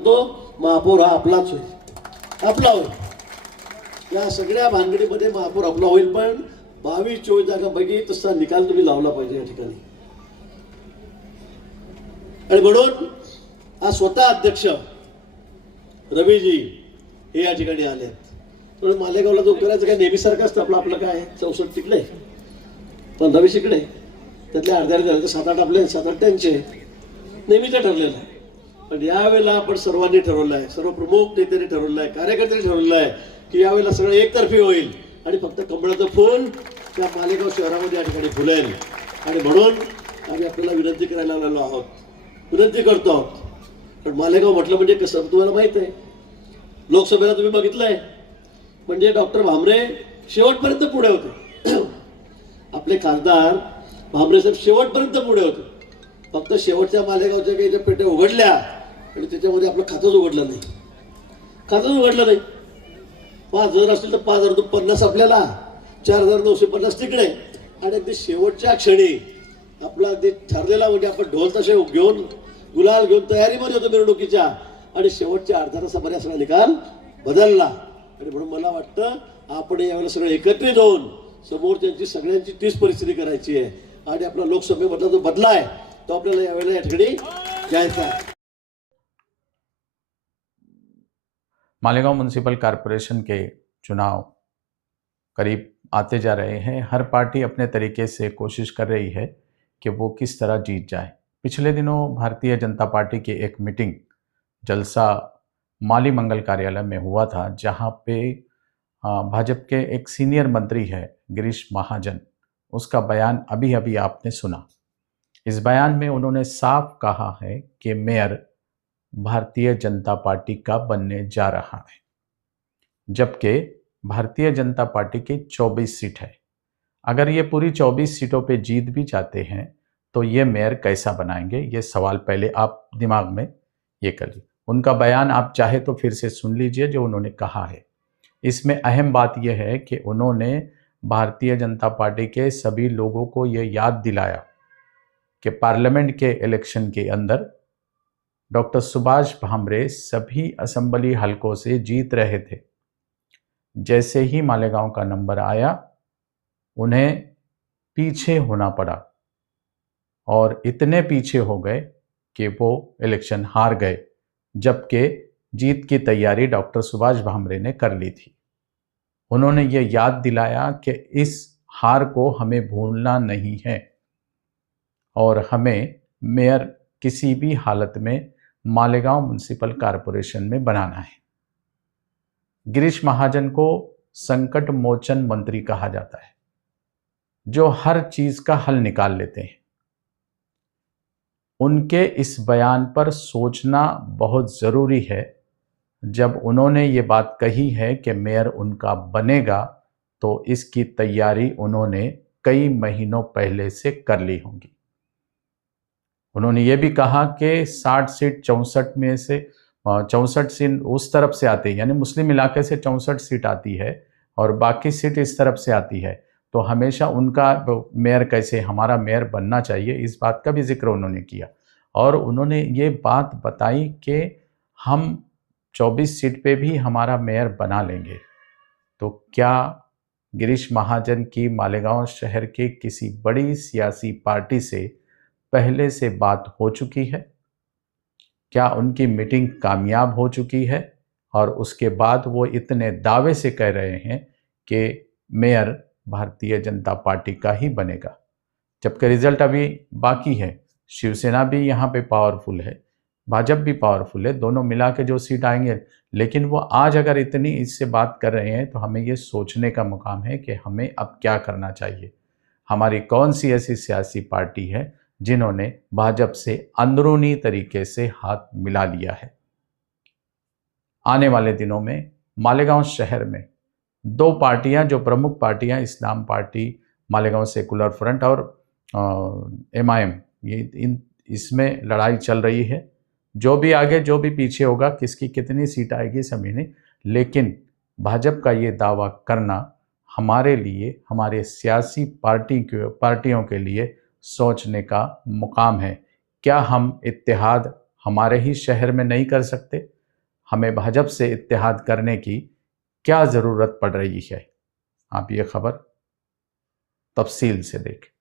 तो महापौर हा आपलाच होईल, आपला होईल। या सगळ्या भानगडीमध्ये महापौर आपला होईल, पण 22-24 जागा बघी तसा निकाल तुम्ही लावला पाहिजे या ठिकाणी। आणि म्हणून आज स्वतः अध्यक्ष रवीजी हे या ठिकाणी आलेत। थोडं मालेगावला जो करायचं काय नेहमीसारखं असतं, आपलं काय 64 तिकडे 15 इकडे, त्यातले अर्ध्या झाले तर 7-8 आपले, 7-8 त्यांचे, नेहमीचं ठरलेलं आहे। पण यावेळेला आपण सर्वांनी ठरवलं आहे, सर्व प्रमुख नेत्यांनी ठरवलं आहे, कार्यकर्त्यांनी ठरवलं आहे की यावेळेला सगळं एकतर्फी होईल आणि फक्त कमळाचं फूल त्या मालेगाव शहरामध्ये या ठिकाणी फुलेल। आणि म्हणून आम्ही आपल्याला विनंती करायला आलेलो आहोत, विनंती करतो आहोत। पण मालेगाव म्हटलं म्हणजे कसं तुम्हाला माहित आहे, लोकसभेला तुम्ही बघितलंय म्हणजे डॉक्टर भामरे शेवटपर्यंत पुढे होते। आपले खासदार भामरे साहेब शेवटपर्यंत पुढे होते, फक्त शेवटच्या मालेगावच्या काही ज्या पेट्या उघडल्या आणि त्याच्यामध्ये आपलं खातंच उघडलं नाही, खातंच उघडलं नाही। 5,000 असतील तर 5,050 आपल्याला, 4,950 तिकडे, आणि अगदी शेवटच्या क्षणी आपला अगदी ठरलेला म्हणजे आपण ढोल तसे घेऊन गुलाल घेऊन तयारीमध्ये होतो मिरवणुकीच्या, आणि शेवटच्या अर्ध्या तासामध्ये सगळा निकाल बदलला। आणि म्हणून मला वाटतं आपण यावेळेला सगळं एकत्रित होऊन समोरच्यांची सगळ्यांची तीच परिस्थिती करायची आहे, आणि आपला लोकसभेमधला जो बदला आहे तो आपल्याला यावेळेला या ठिकाणी घ्यायचा आहे। मालेगांव म्यूनसिपल कॉरपोरेशन के चुनाव करीब आते जा रहे हैं। हर पार्टी अपने तरीके से कोशिश कर रही है कि वो किस तरह जीत जाए। पिछले दिनों भारतीय जनता पार्टी की एक मीटिंग जलसा माली मंगल कार्यालय में हुआ था, जहां पे भाजपा के एक सीनियर मंत्री है गिरीश महाजन, उसका बयान अभी अभी आपने सुना। इस बयान में उन्होंने साफ कहा है कि मेयर भारतीय जनता पार्टी का बनने जा रहा है, जबकि भारतीय जनता पार्टी की 24 सीट है। अगर ये पूरी 24 सीटों पे जीत भी जाते हैं तो ये मेयर कैसा बनाएंगे, ये सवाल पहले आप दिमाग में ये कर लीजिए। उनका बयान आप चाहे तो फिर से सुन लीजिए जो उन्होंने कहा है। इसमें अहम बात यह है कि उन्होंने भारतीय जनता पार्टी के सभी लोगों को ये याद दिलाया कि पार्लियामेंट के इलेक्शन के अंदर डॉक्टर सुभाष भामरे सभी असेंबली हलकों से जीत रहे थे। जैसे ही मालेगांव का नंबर आया उन्हें पीछे होना पड़ा, और इतने पीछे हो गए कि वो इलेक्शन हार गए, जबकि जीत की तैयारी डॉक्टर सुभाष भामरे ने कर ली थी। उन्होंने ये याद दिलाया कि इस हार को हमें भूलना नहीं है और हमें मेयर किसी भी हालत में मालेगांव म्यूनसिपल कॉरपोरेशन में बनाना है। गिरीश महाजन को संकट मोचन मंत्री कहा जाता है, जो हर चीज का हल निकाल लेते हैं। उनके इस बयान पर सोचना बहुत ज़रूरी है। जब उन्होंने ये बात कही है कि मेयर उनका बनेगा, तो इसकी तैयारी उन्होंने कई महीनों पहले से कर ली होंगी। उन्होंने ये भी कहा कि 60 सीट 64 में से 64 सीट उस तरफ से आती है, यानी मुस्लिम इलाके से 64 सीट आती है और बाकी सीट इस तरफ से आती है, तो हमेशा उनका मेयर कैसे हमारा मेयर बनना चाहिए, इस बात का भी जिक्र उन्होंने किया। और उन्होंने ये बात बताई कि हम 24 सीट पे भी हमारा मेयर बना लेंगे। तो क्या गिरीश महाजन की मालेगांव शहर के किसी बड़ी सियासी पार्टी से पहले से बात हो चुकी है? क्या उनकी मीटिंग कामयाब हो चुकी है और उसके बाद वो इतने दावे से कह रहे हैं कि मेयर भारतीय जनता पार्टी का ही बनेगा, जबकि रिजल्ट अभी बाकी है। शिवसेना भी यहाँ पे पावरफुल है, भाजपा भी पावरफुल है, दोनों मिला के जो सीट आएंगे, लेकिन वो आज अगर इतनी इससे बात कर रहे हैं तो हमें ये सोचने का मुकाम है कि हमें अब क्या करना चाहिए। हमारी कौन सी ऐसी सियासी पार्टी है जिन्होंने भाजपा से अंदरूनी तरीके से हाथ मिला लिया है। आने वाले दिनों में मालेगांव शहर में दो पार्टियां, जो प्रमुख पार्टियां, इस्लाम पार्टी, मालेगांव सेकुलर फ्रंट और MIM, ये इसमें लड़ाई चल रही है। जो भी आगे जो भी पीछे होगा, किसकी कितनी सीट आएगी समझ नहीं, लेकिन भाजपा का ये दावा करना हमारे लिए, हमारे सियासी पार्टियों के लिए सोचने का मुकाम है। क्या हम इत्तेहाद हमारे ही शहर में नहीं कर सकते? हमें भाजपा से इत्तेहाद करने की क्या ज़रूरत पड़ रही है? आप ये खबर तफसील से देखें।